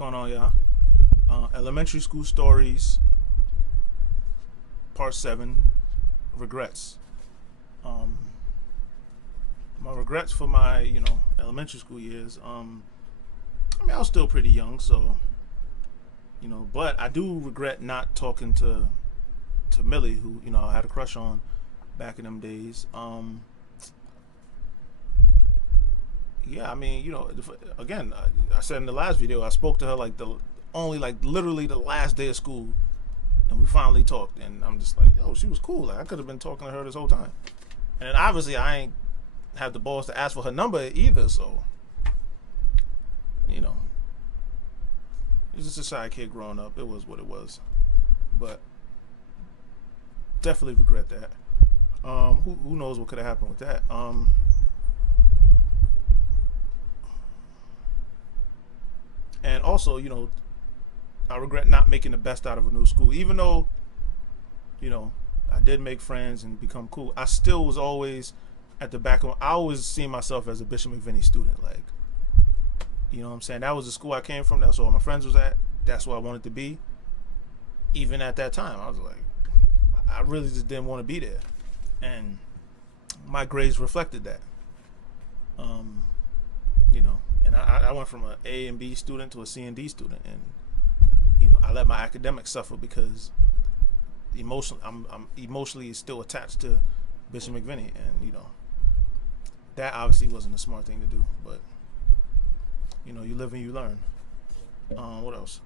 going on, y'all? Elementary school stories, part 7, regrets. Um, my regrets for my, elementary school years. I was still pretty young, so, but I do regret not talking to Millie, who, I had a crush on back in them days. Yeah, again, I said in the last video, I spoke to her like literally the last day of school, and we finally talked, and I'm just like, yo, she was cool. Like, I could have been talking to her this whole time, and obviously I ain't had the balls to ask for her number either. So, it's just a shy kid growing up. It was what it was, but definitely regret that. Who knows what could have happened with that? And also, I regret not making the best out of a new school. Even though, I did make friends and become cool, I still was always at the back of I always see myself as a Bishop McVinney student. Like, you know what I'm saying? That was the school I came from. That's where all my friends was at. That's where I wanted to be. Even at that time, I was like, I really just didn't want to be there. And my grades reflected that. And I went from an A and B student to a C and D student, and I let my academics suffer because I'm emotionally still attached to Bishop McVinney, and that obviously wasn't a smart thing to do. But you live and you learn. What else?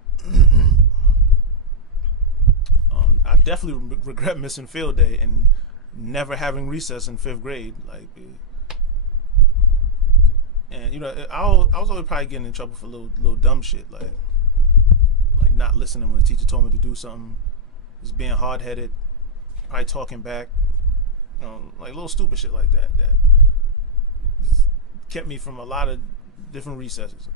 I definitely regret missing field day and never having recess in 5th grade. Like, and I was always probably getting in trouble for little dumb shit, like not listening when the teacher told me to do something, just being hard headed, probably talking back, like little stupid shit like that kept me from a lot of different recesses.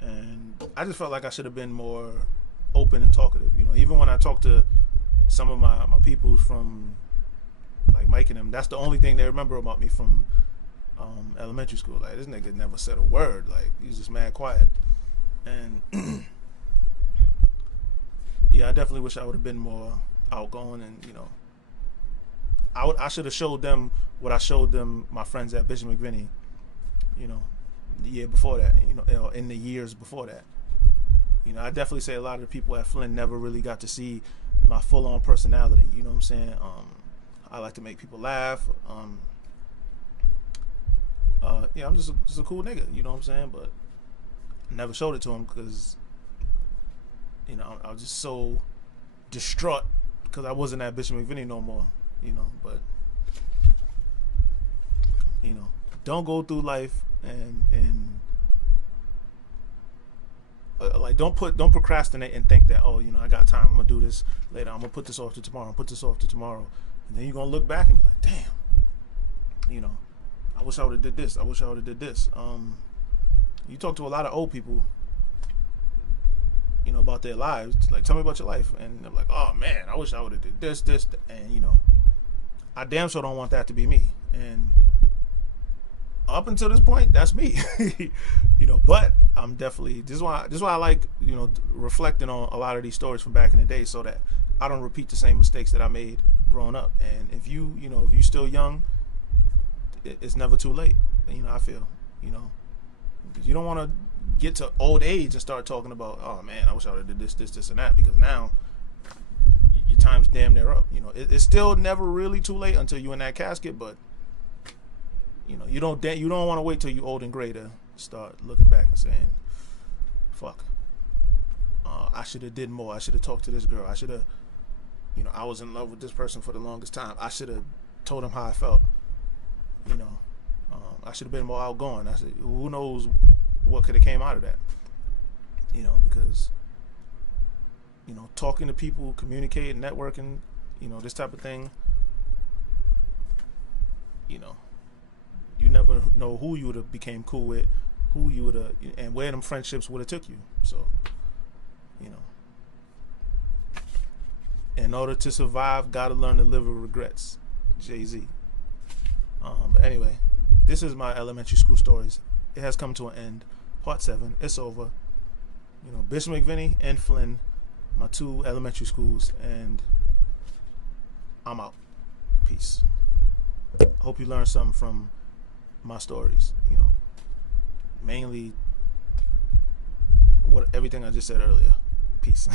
And I just felt like I should have been more open and talkative. Even when I talked to some of my people from like Mike and them, that's the only thing they remember about me from elementary school. Like, this nigga never said a word. Like, he's just mad quiet. And yeah, I definitely wish I would have been more outgoing, and I should have showed them what I showed them, my friends at Bishop McVinney, the year before that, in the years before that. I definitely say a lot of the people at Flynn never really got to see my full-on personality. You know what I'm saying? I like to make people laugh. I'm just a cool nigga. You know what I'm saying? But I never showed it to him because, I was just so distraught because I wasn't at Bishop McVinney no more. But don't go through life and like don't procrastinate and think that, oh, I got time, I'm gonna do this later, I'm gonna put this off to tomorrow, and then you're gonna look back and be like, damn, I wish I would have did this, you talk to a lot of old people, about their lives, like, tell me about your life, and they're like, oh man, I wish I would have did this, and I damn sure don't want that to be me. And up until this point, that's me. But I'm definitely, this is why I like, reflecting on a lot of these stories from back in the day, so that I don't repeat the same mistakes that I made growing up. And if you still young, it's never too late. I feel, because you don't want to get to old age and start talking about, oh man, I wish I would have did this and that, because now your time's damn near up. It's still never really too late until you're in that casket, but you don't want to wait till you're old and gray to start looking back and saying, fuck, I should have did more, I should have talked to this girl, I should have, I was in love with this person for the longest time, I should have told him how I felt, I should have been more outgoing. Who knows what could have came out of that, because talking to people, communicating, networking, this type of thing, you never know who you would have became cool with, who you would have, and where them friendships would have took you. So, in order to survive, gotta learn to live with regrets. Jay-Z. But anyway, this is my elementary school stories. It has come to an end. Part 7. It's over. You know, Bishop McVinney and Flynn, my 2 elementary schools, and I'm out. Peace. Hope you learned something from my stories. You know, mainly everything I just said earlier. Peace.